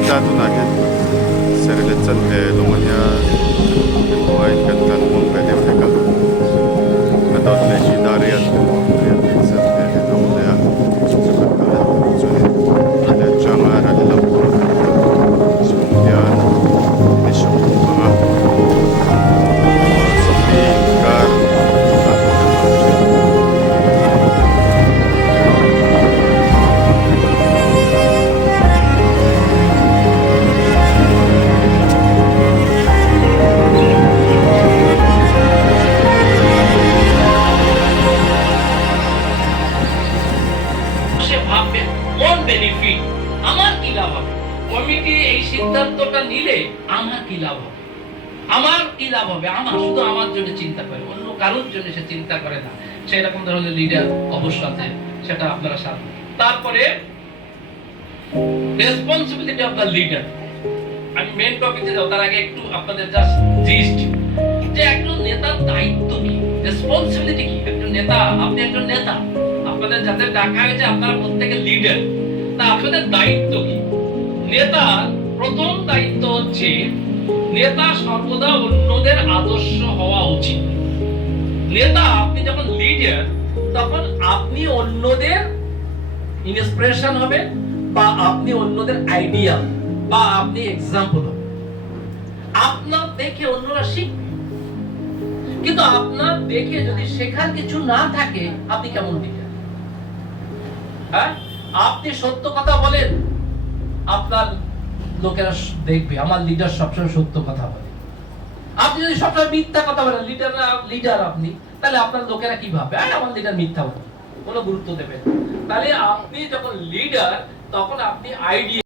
dado na yan. Sarilitan lumanya buhay kan kalmong pwede ka. Nadaw na si Darian Darian sa daw na sukat ka. So ada jangan ada lampu. Kemudian ini syukur mga speaker. কোন benefit আমার কি লাভ হবে, committee এই সিদ্ধান্তটা নিলে আমার কি লাভ হবে, আমার কি লাভ হবে, আমার শুধু আমার জন্য চিন্তা করে, অন্য কারোর জন্য সে চিন্তা করে না, সেরকম ধরনের লিডার অবশ্যই আছে, সেটা আপনারা সাথে। তারপরে রেসপন্সিবিলিটি অফ দ্য লিডার। আমি মেইন টপিকে যাব তার আগে একটু আপনাদের জাস্ট জিস্ট যে একজন নেতার দায়িত্ব কি, রেসপন্সিবিলিটি কি। একজন নেতা, আপনি একজন নেতা, আপনাদের যাদের ডাকা হয়েছে আপনারা প্রত্যেকে লিডার, তা আপনাদের দায়িত্ব কি। নেতা প্রথম দায়িত্ব হচ্ছে নেতা সর্বদা অন্যদের আদর্শ হওয়া উচিত। নেতা আপনি যখন লিডার তখন আপনি অন্যদের ইন্সপিরেশন হবে, বা আপনি অন্যদের আইডিয়াল, বা আপনি এক্সাম্পল হবে। আপনার দেখে অন্যরা শিখবে, কিন্তু আপনার দেখে যদি শেখার কিছু না থাকে আপনি কেমন লিডার? হ্যাঁ, আপনি সত্য কথা বলেন, আপনার লোকেরা দেখবে আমার লিডার সবসময় সত্য কথা বলে। আপনি যদি সবসময় মিথ্যা কথা বলেন, লিডার আপনি, তাহলে আপনার লোকেরা কি ভাববে? আরে আমার লিডার মিথ্যা বলে, কোনো গুরুত্ব দেবে না। তাহলে আপনি যখন লিডার তখন আপনি আইডিয়া